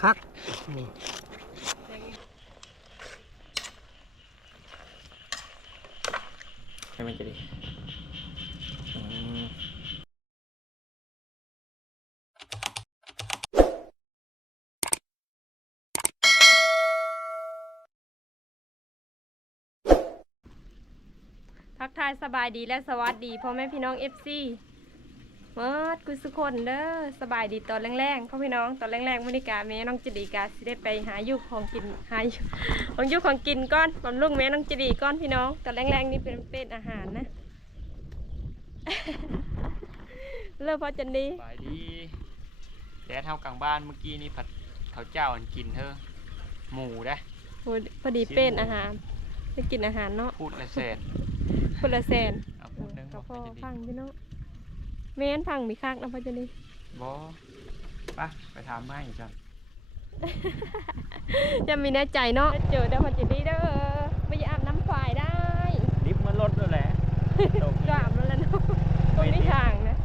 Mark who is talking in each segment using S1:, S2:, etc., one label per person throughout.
S1: คักนี่
S2: ให้มันจะดีอืม
S3: ทักทายสบายดีและสวัสดีพ่อแม่พี่น้องเอฟซี เมิดกุสุคนเด้อสบายดีตอนแรงๆพ่อพี่น้องตอนแรงๆมื้อนี้กาแม่น้องจดีกาสิได้ไปหาอยู่ของกินหาอยู่ของอยู่ของกินก้อนบำรุงแม่น้องจดีก้อนพี่น้องตอนแรงๆนี่เป็นเป็นอาหารนะเลิกพอจันดี
S2: สบายดีแดดเท่ากลางบ้านเมื่อกี้นี่ผัดข้าวเจ้าอันกินเธอหมูได้
S3: โอ้พอดีเป็นอาหารได้กินอาหารเนาะ
S2: พูดและเสร็จ
S3: คนละแสน
S2: เอาพูดหนึง
S3: ก็
S2: บอก
S3: พอ
S2: ไปจะดี
S3: ฟังพี่น้อง แม่นฟังมีคักนะพอจันดี
S2: บอปะไปทำให้จ้ะ
S3: จะมีแน่ใจเนาะเจอเด้อพอจันดีเด้อไปอาบน้ำฝ่ายได้
S2: ลิฟต์มันลดด้วยแหละตก
S3: กราบแล้วล่ะเนาะตรงนี้ทางนะ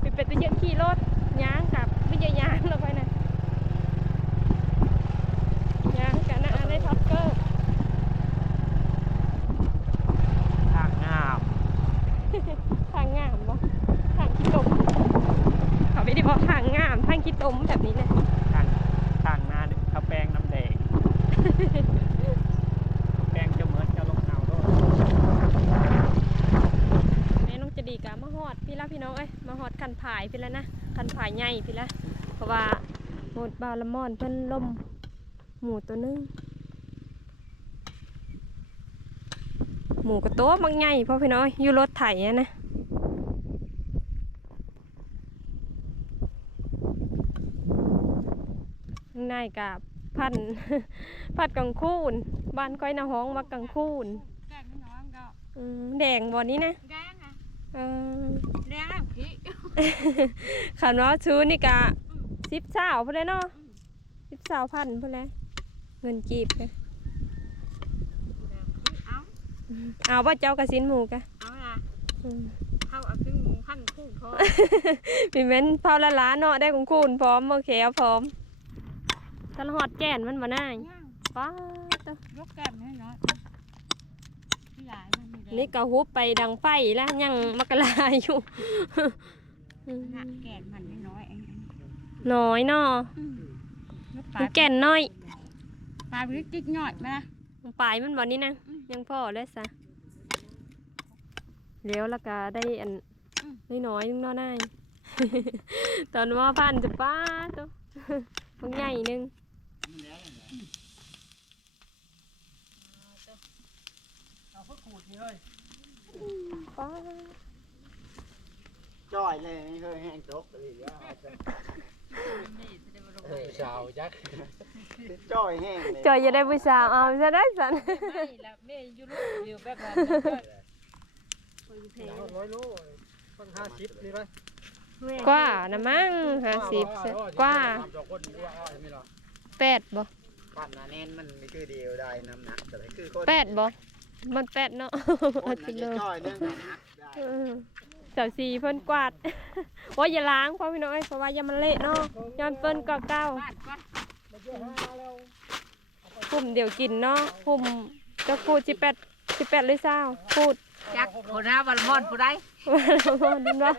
S3: ไปเป็นตัวเยอะขี่รถย่างกับไม่ใช่ย่างลงไปนะย่างกันนะอะไรท็อปเกอร์
S2: ทางงาม
S3: ทางงามบ่ทางขี้ตมเขาไม่ได้บอกทางงามทางขี้ตมแบบนี้นะ
S2: ทางทางหน้าข้าวแป้งน้ำแดงข้าวแป้งจะเหมือนจะลงเอาด้วย
S3: แม่น้องจะดีกะมาฮอดพี่ละพี่น้องเอ้ยมาฮอดคันผายพี่ละนะคันผายใหญ่พี่ละเพราะว่าหมด บาละมอนเพิ่นล่มหมูตัวหนึงหมูกระโต๊ะมักใหญ่พ่อพี่น้อยอยู่รถไถอะนะข้างในกับพันพัดกังคูนบ้านก้อยนาห้องมากังคูน
S4: แกงน้องก็
S3: อืมแดงบ่นี้นะ
S4: แกงอะ
S3: เออ
S4: แดงแล้วพี่
S3: ขันว่าซื้อนี่กะ สิบสาวพุ่นเลยเนาะสิบสาวพันพุ่นเลยเงินกีบกะ
S4: เอา
S3: เอาว่าเจ้ากระสินหมูกะ
S4: เอาละ
S3: อืม
S4: เข้าเอาซึ่งหมูพันคู่พอ
S3: มีเม้นเผาละล้านเนาะได้ของคุณพร้อมโอเคเอาพร้อมตลอดแก่นมันบ่น่ายป้าดเด้อย
S4: กแก้มให้น้อยพี่หลายมันมีแดง
S3: นี่ก็ฮุบไปดังไฟแล้วยังมักกะลาอยู่อืม
S4: หนักแก่นมัน น้อยเอง
S3: น้อยเนาะ
S4: ยกป
S3: มั
S4: ลาน
S3: แก่นน้อย
S4: ปลาวิจิกหน่อยมา
S3: ปลายมันบ่นี้นะยังพ่อเลยซะเลี้ยวแล้วก็ได้อันน้อยๆนึงเนาะนาย ตอนว่าพันจะป้าตัวพวกใหญ่หนึงป้า
S1: จ้อยเลยไม่เคยแห้งตกเลย เออชาวจักจ้อยแห้งเลย
S3: จอยจะได้ผู้สาวเอาจะได้สัน
S4: ไม่ละแม่อยู่ลูกอยู่แบบนั้น
S1: ร้อยโลต้องห้าสิบนี่ไหม
S3: กว่านะมั้งห้าสิบกว่าแปดบ่
S1: ปั่นนาแน่นมันไม่คือเดียวได้น้ำหนักแต่คือคน
S3: แปดบ่มันแปดเนาะ
S1: คน
S3: เอา
S1: นั้
S3: จิ
S1: น
S3: โล
S1: จะจ้อยเรื่องน้ำหนักได้
S3: เออ สาวสีเพิ่นกวาดว่าอย่าล้างเพราะพี่น้อยเพราะว่าอย่ามันเละเนาะย้อนเปิ้นก็เก้า
S4: บ้านก็
S3: ปุ่มเดี๋ยวกินเนาะปุ่มจะพูดสิแปดสิแปดหรือเศร้าพูด
S4: จักคนหน้าบอลมอนผู้ใด
S3: ว่าดินว่า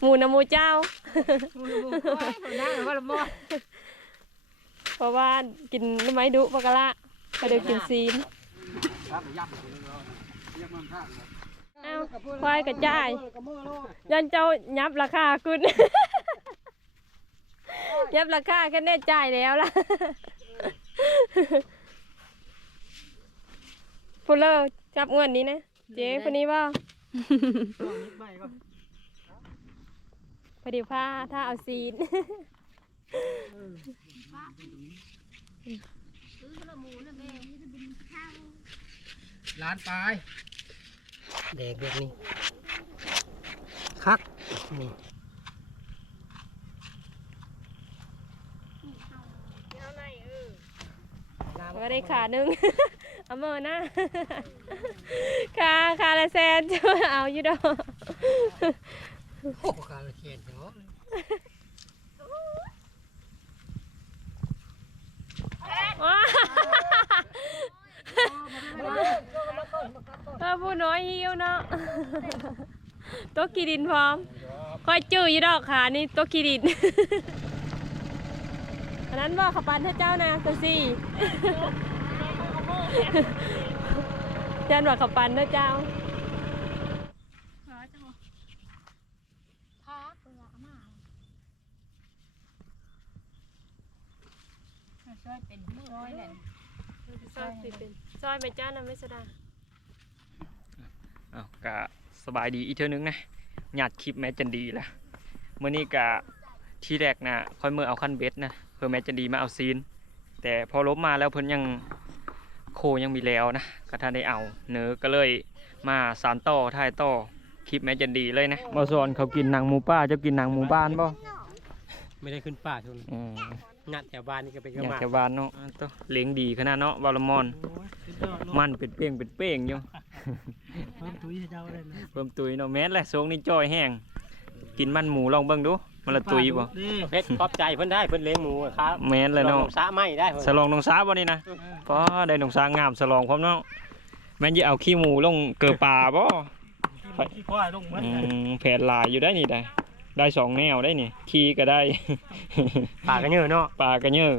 S3: หมูนะหมูเจ้า
S4: หมูหมูคนหน้าบอลมอน
S3: เพราะว่ากินน้ำไม้ดุปะกะละก็เดี๋ยวกินซีน เอ้าควายกระจาย ยันเจ้ายับราคาขึ้น ยับราคาแค่แน่จ่ายแล้วล่ะพูดเลยจับเงินนี้นะ เจ๊คนนี้ว่าพอดีผ้าถ้าเอาซีน
S1: ล้านปลาย แดกแบบนี้คักนี่
S3: ก็ได้ขาหนึ่งเอาเมื่อนะขาขาละแสนจะเอาอยู่ดอก
S1: โอ้การเขียนเนาะ
S3: ว้า เออผู้น้อยหิวเนาะตัวกีดินพร้อมคอยจื้ออยู่ดอกขานี่ตัวกีดินอันนั้นว่าขับปันเธอเจ้านะตัวสี่ยันว่าขับปันเธอเจ้า
S4: พาเปลือกมาช่วยเป็นช่วยแหละ
S3: ซอยสิเป็นซอยไปเจ้านะไม่สดา
S2: อ้าวกะสบายดีอีกเท่านึงนะหยาดคลิปแม่จันดีละเมื่อนี้กะที่แรกนะค่อยเมื่อเอาขั้นเบ็ดนะเพื่อแม่จันดีมาเอาซีน แต่พอล้มมาแล้วเพิ่นยังโคยังมีแล้วนะก็ท่านได้เอาเนื้อก็เลยมาสานต่อถ่ายต่อคลิปแม่จันดีเลยนะมาสอนเขากินหนังหมูป่าเจะกินหนังหมูบ้านบ่
S1: ไม่ได้ขึ้นป่าชน
S2: อืม
S1: งัดแถวบ้านนี่ก็เป็นกระ
S2: อยาก
S1: หมา
S2: จะบ้านเนาะอ้าวตัวเลี้ยงดีขนาดเนาะวาลมอนมันเป็นเป้งเป็นเป้งอยู่
S1: เพิ่มตุ้ยให้เจ้าเลยนะ
S2: เพิ่มตุยเนาะแม่นแหละทรงนี้จ้อยแห้งกินมันหมูลองเบิ่งดูมันละตุยบ่
S1: เพชรขอบใจเพิ่นได้เพิ่นเลี้ยงหมูอะครับ
S2: แม่นเลยเนาะ
S1: ลองสระไหม้ได้เพิ่น
S2: สลองนงสาบ่นี่นะป้อได้นงสางามสลองพร้อมเนาะแม่นสิเอาขี้หมูลงเกิดป่าบ่
S1: ขี้ควายลงมัน
S2: อืมแผนหลายอยู่ได้นี่ได้ ได้สองแนวได้นี่ขี้ก็ได้
S1: ป่ากันเยอะเนาะ
S2: ปลาก็เยอะ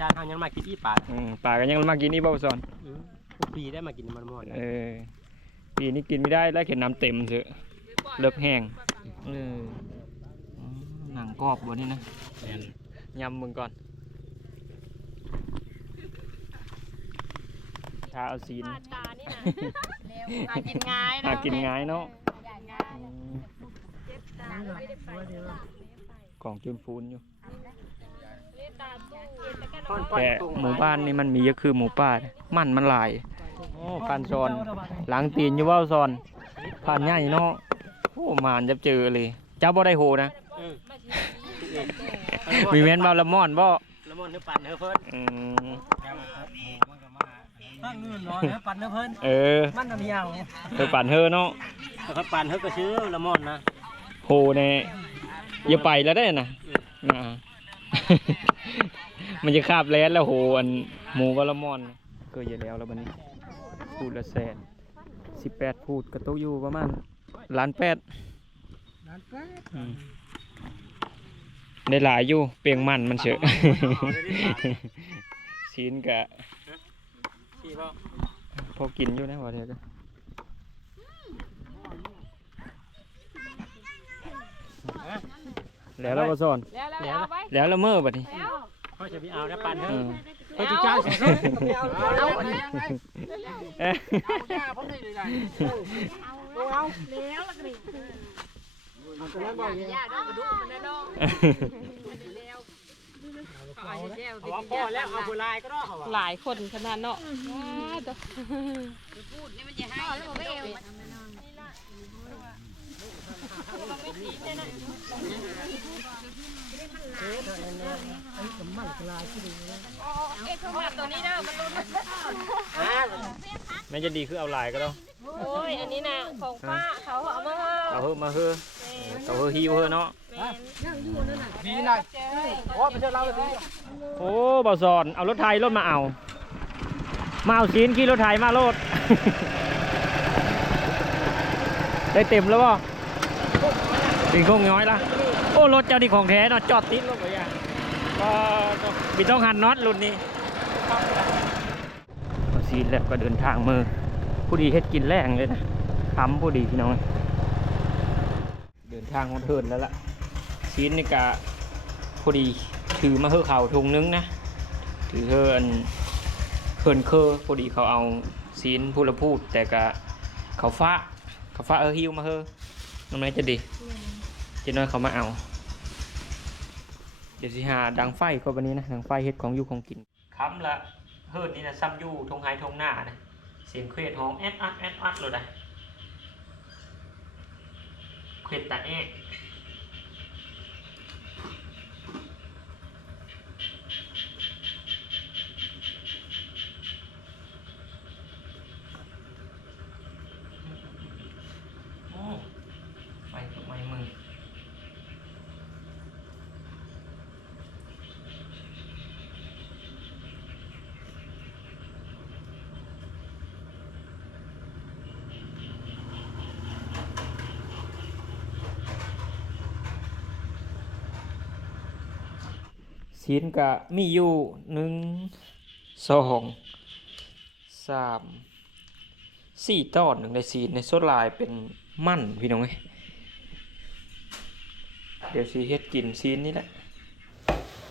S1: ญาติเขายังมากินที่ป่า
S2: อืมปลาก็ยังมากินนี่บ่สอน
S1: อืมทุกปีได้มากินมันหมด
S2: เออปีนี้กินไม่ได้แล้วเข็นน้ำเต็มเถอะเลิกแห้งเอออ๋อหนังกรอบบ่นี่นะยำมึงก่อนทาเอาซีน
S3: ตานี่นะหากินง่าย
S2: หากินง่ายเนาะ
S4: ง่าย
S2: อืม กล่องจุนฟูนอยู่แต่หมู่บ้านนี่มันมีก็คือหมูป่าเนี่ยมันมันหลายโอ้พันซอนหลังตีนอยู่เว่าซอนผ่านง่ายเนาะโอ้มานจะเจอเลยเจ้าบ่ได้โหนะมีแม่นบ่ละม่อนบ่
S1: ละมอนเนื้อปั่นเนื้อเพิ่น
S2: อืม
S1: ตั้งเงินรอเนื้อปั่นเนื้อเพิ่น
S2: เออ
S1: มันน่ะมีเอา
S2: เธอปั่นเธอเนาะ
S1: เขาปั่นเฮาก็ซื้อละมอนนะ
S2: โหแน่อย่าไปแล้วได้นะนะมันจะคาบแลนแล้วโหอันหมูกะละม่อนก็เยอะแล้วแล้วบัดนี้ พูดละแสนสิบแปดพูดกระตุกอยู่ประมาณล้านแปด
S1: ร้านแป๊บ
S2: อืมได้หลายอยู่เปียงมันมันเฉอะชิ้นกะ
S1: ที่บ่
S2: พอกินอยู่นะว่าเถอะ แล้วเราก็สอน
S3: แล้วแล้วเอาไป
S2: แล้วละเมอบัดนี้
S3: แล้ว
S1: เขาจะไปเอาได้ปั่นเฮา
S2: อืม
S1: เขาจะจ้างสิเอาเอา
S2: เอ๊ะ
S1: ผมนี่ได้
S4: เอาแล้วแล้วละกรี
S1: เอาตัวนั้นบ่เนี่ย
S3: ย่าดอกกระดูกมันได้ดอกเอาแก้ว
S1: เอาพอแล้วเอาผู้ลายก็ได้เขาว่า
S3: หลายคนขนาดเนาะ
S4: พ่อแล้วไม่เอว
S3: เอ๊ะเข้ามาตัวนี้เด้อมันลุ้น
S1: อ่า
S2: แม่จะดีคือเอาหลายก็ต้อง
S3: โอ้ยอันนี้นะของป้าเขาเอามา
S2: เอาเฮ้มาเฮ้เอาเฮ้ฮิวเฮ้เนาะ
S3: แม่น
S1: ดีหน่อยโอ้ไปเจอเราเลยดี
S2: โอ้บ่สอนเอารถไทยรถมาเอามาเอาซีนขี่รถไทยมาโลดได้เต็มแล้วบ่ถึ งคงน้อยละโอ้รถเจ้านี่ของแท้เนาะจอดติดรถไว้ยังก็บิต้องหันน็อตรุ่นนี้ซีแล้วก็เดินทางมือผู้ดีเฮ็ดกินแรงเลยนะทำผู้ดีพี่น้องเดินทางของเทินแล้วล่ะซีนนี่กะพอดีถือมาเฮือเขาทุงนึงนะถือเฮืออันเคินเคอพอดีเขาเอาซีนพูดละพูดแต่กะเขาฟ้าเขาฟ้าเออฮิวมาเฮือน้องไหนจะดี จะน้อยเขามาเอา เดี๋ยวสิหาดังไฟก็วันนี้นะดังไฟเฮ็ดของอยู่ของกินคำละเฮิรนนี่นะซ้ำอยู่ทงไฮทงหน้านะเสียงเครียดห้องแอดอัดแอดอัดเลยนะเครียดตาแอะโอ้ไฟกับไม้มือ ซีนก็มีอยู่หนึ่งสองสามสี่ตอนหนึ่งในซีนในโซดลายเป็นมั่นพี่น้องเอ้เดี๋ยวซีเฮ็ดกินซีนนี่แหละ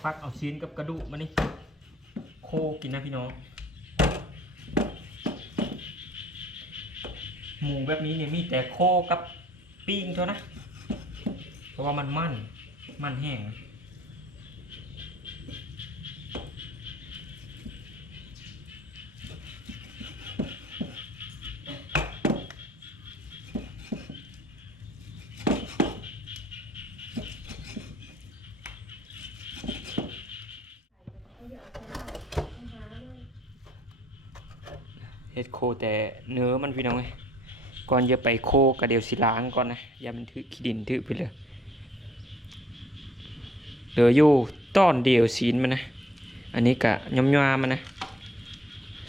S2: พักเอาซีนกับกระดูกมานี่โคกินนะพี่น้องหมูแบบนี้เนี่ยมีแต่โคกับปิ้งเท่านะ เพราะว่ามันมันมันแห้ง แต่เนื้อมันพี่น้องเอ้ยก่อนจะไปโคกระเดียวสิล้างก่อนนะอย่ามันถือขี้ดินถือไปเลยเหลืออยู่ต้อนเดียวซีนมันนะ อันนี้กะยำยามันนะ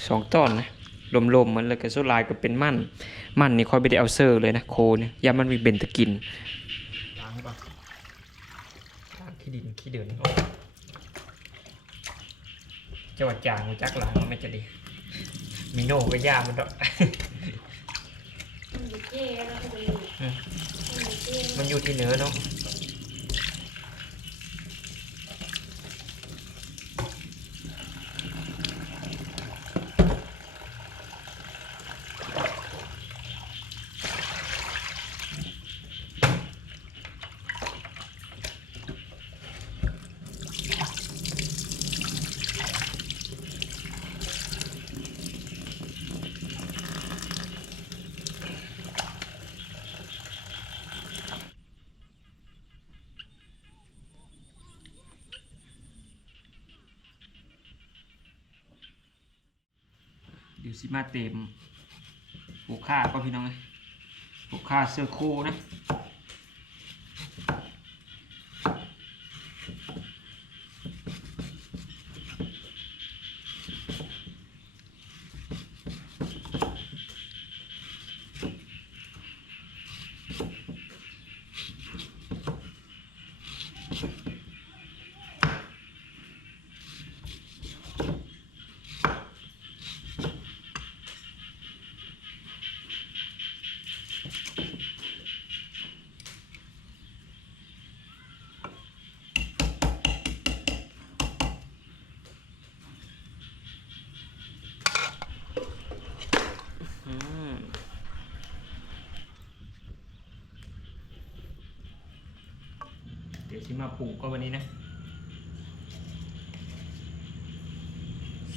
S2: สองต้อนนะลมๆมันเลยกระสุดลายก็เป็นมันมันนี่คอยไปได้เอาเซอร์เลยนะโคเนี่ยอย่ามันมีเบนตะกินล้างก่อนล้างขี้ดินขี้เดินออกจังหวัดจางจักล้างมันไม่จะดี มีโน่ก็ยากมันดอกมันอยู่ที่เนื้อเนาะ ดี๋ยวสิมาเต็มผูกค่าก็พี่น้องเลยผูกค่าเสื้อคู่นะ อืม เดี๋ยวสิมาปลูกก็วันนี้นะ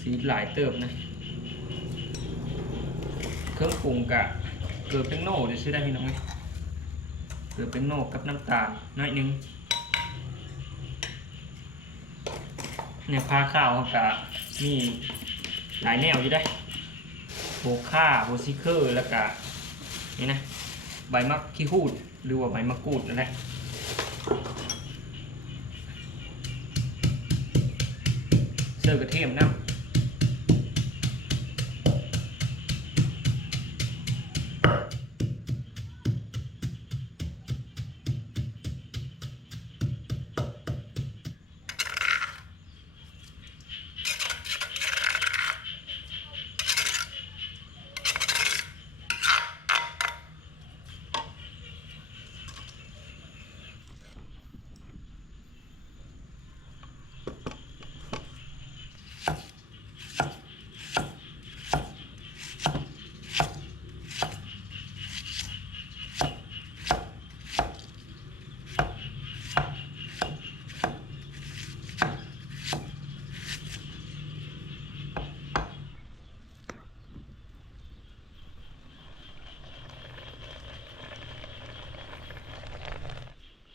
S2: สีหลายเติบนะ เครื่องปรุงกะเกลือเป็นโน่เดี๋ยวซื้อได้พี่น้องไหมเกลือเป็นโน่กับน้ำตาลน้อยนึงเนี่ยพาข้าวเขากะมีหลายแนวอยู่ได้โบค่าโบซิเคอร์แล้วก็นี่นะใบมะขี้หูดหรือว่าใบมะกรูดนั่นแหละ เสิร์กระเทียมนะ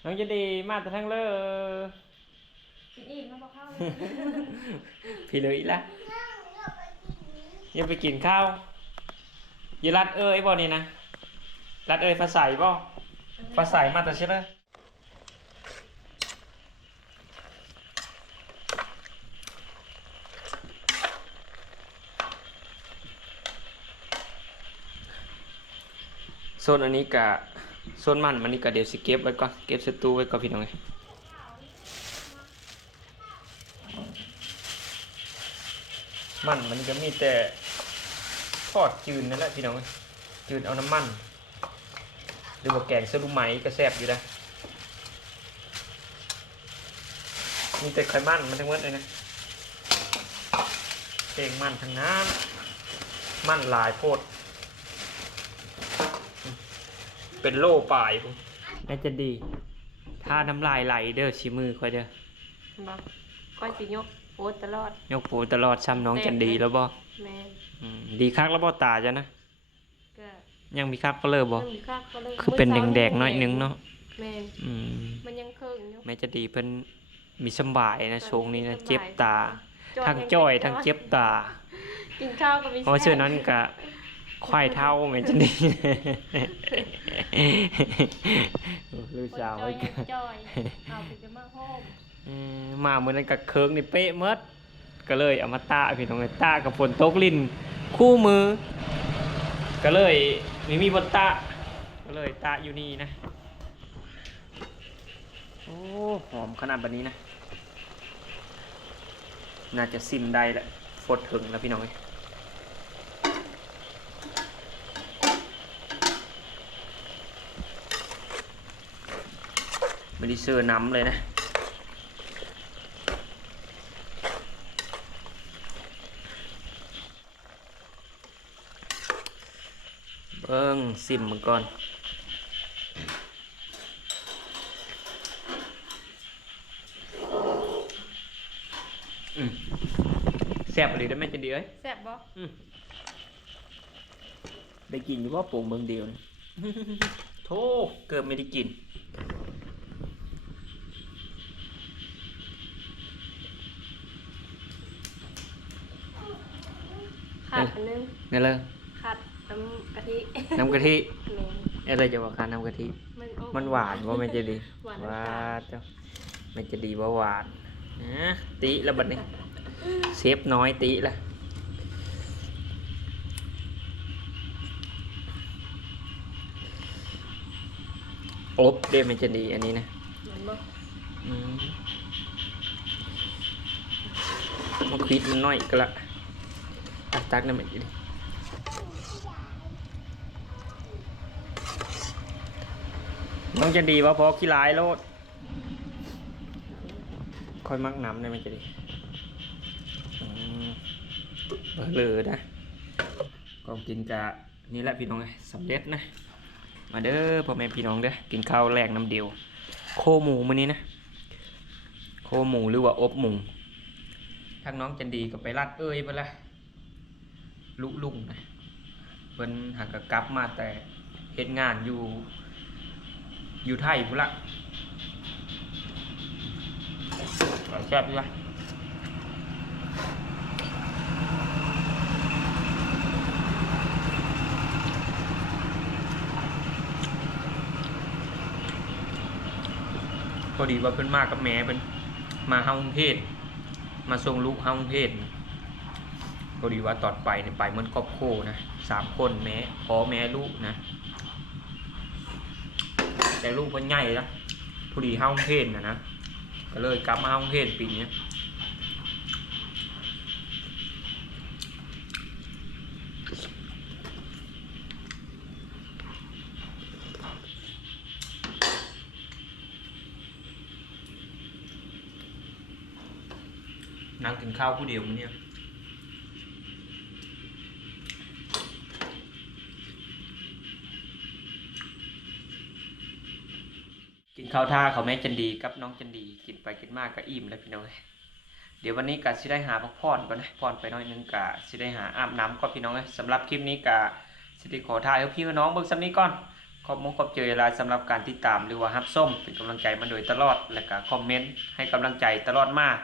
S2: น้องจะดีมาแต่ทั้งเลย
S3: กินอีกแล้วบอกเข้า
S2: พี่เลยอีกละยังไปกินข้าวอยีรัดเอ้ยบ่นี่นะรัดเอ้ยฟ้าใสบ่ฟ้าใสมาแต่ใช่ไหมโซนอันนี้กะ โซนมันมันนี่กะเดี๋ยวสิเก็บไว้ก่อนเก็บสตูไว้ก่อนพี่น้องเอ้ยมันมันก็มีแต่ทอดจืนนั่นแหละพี่น้องเอ้ยจืนเอาน้ำมันหรือว่าแกงสลุไหมก็แซ่บอยู่นะมีแต่ไขมันมันทั้งหมดเลยนะเองมันทั้งนั้นมันหลายโพด เป็นโล่ปลายพุ่นน่าจะดี ถ้าน้ำลายไหลเด้อชิมือค่อยเด้อ
S3: บอกก้อยสิยกโอ๊ตตลอด
S2: ยกโปตลอดซ้ำน้องจันดีแล้วบ่
S3: แม่น
S2: อืมดีคักแล้วบ่ตาจ้ะนะ
S3: ก็
S2: ยังมีคักก็เลิกบ่
S3: เรื่องคักก็เลย
S2: คือเป็นแดงๆหน้อยหนึงเนาะ
S3: แม่น
S2: อืม
S3: มันยังเคิงอยู่
S2: แม่จะดีเพิ่นมีสำบายนะช่วงนี้นะ
S3: สบาย
S2: เจ็บตา
S3: จ้อย
S2: ทั้งจ้อยทั้งเจ็บตา
S3: กินข้าวก็มี
S2: เพราะฉะนั้นก็ ควายเท่าแม่จะดีลูกสาว
S3: จ้อ
S2: ไว้
S3: ย
S2: กั
S3: ยังจ้อยเอาไปจะมาโฮม
S2: เออมามื้อนั้นก็เคิงนี่เป๊ะหมดก็เลยเอามาตาพี่น้องเอ้ยตากับฝนตกลิ้นคู่มือ ก็เลยไม่มีบนตาก็เลยตาอยู่นี่นะ โอ้หอมขนาดแบบนี้นะ น่าจะซิมได้แหละฟดถึงแล้วพี่น้องเอ้ย ไม่ได้เสื้อน้ำเลยนะ เบิ้งซิมมันก่อนอืมแซ่บเลยได้ไหมจันดีเอ้ย
S3: แซ่บบ่
S2: ได้กินอยู่ว่าปลูกเมืองเดียวนี่โธ่เกิดไม่ได้กิน
S3: ขาดอันนึง
S2: นี่เลย
S3: ขาดน้ำกะทิ
S2: น้ำกะทิ
S3: แม่น
S2: อะไรจะว่าคาน้ำกะทิ
S3: มันโอ้
S2: มันหวานว่ามันจะดี
S3: หวาน
S2: หวา
S3: น้ำตาล
S2: นเจ้ามันจะดีว่าหวานนะติแล้วบัดนี้เซฟน้อยติละอบเดยวมันจะดีอันนี้นะ
S3: เหมือนบ่
S2: อืมมันควิดมันน้อยก็ละ ตักตักนั่นมันจะดีน้องจะดีว่าพอขี้ร้ายโลดค่อยมักน้ำนี่มันจะดีเบอเลยนะก็กินกะนี่แหละพี่น้องไงสำเร็จนะ มาเด้อพ่อแม่พี่น้องเด้อกินข้าวแรกน้ำเดียว โคหมูมื้อนี้นะโคหมูหรือว่าอบหมูทางน้องจันดีก็ไปรัดเอ้ยไปละ ลุลุงนะเพิ่นหากกกลับมาแต่เฮ็ดงานอยู่ อยู่ไทยพุ่นละเอแซ่บดีวะพอดีว่าเพิ่นมากับแม่เพิ่นมาเฮากรุงเทพมาส่งลูกเฮากรุงเทพ พอดีว่าตอนไปเนี่ยไปเหมือนครอบโคนะสามคนแม่พ่อแม่ลูกนะ แต่ลูกเพิ่นใหญ่ล้วพอดีเฮากรุงเพนนะนะก็เลยกลับมาเฮากรุงเทพปีนี้นั่งกินข้าวผู้เดียวมันเนี่ย เข้าท่าเขาแม่จันดีกับน้องจันดีกินไปกินมากก็อิ่มแล้วพี่น้องเอ้ยเดี๋ยววันนี้กะสิได้หาพักผ่อนก่อนนะผ่อนไปน้อยนึงกะสิได้หาอาบน้ำก็พี่น้องเลยสำหรับคลิปนี้กะสิได้ขอถ่ายให้พี่น้องเบิ่งสำนี้ก่อนขอบมุกขอบเจอหลายสำหรับการติดตามหรือว่าฮับส้มเป็นกำลังใจมาโดยตลอดและก็คอมเมนต์ให้กำลังใจตลอดมาก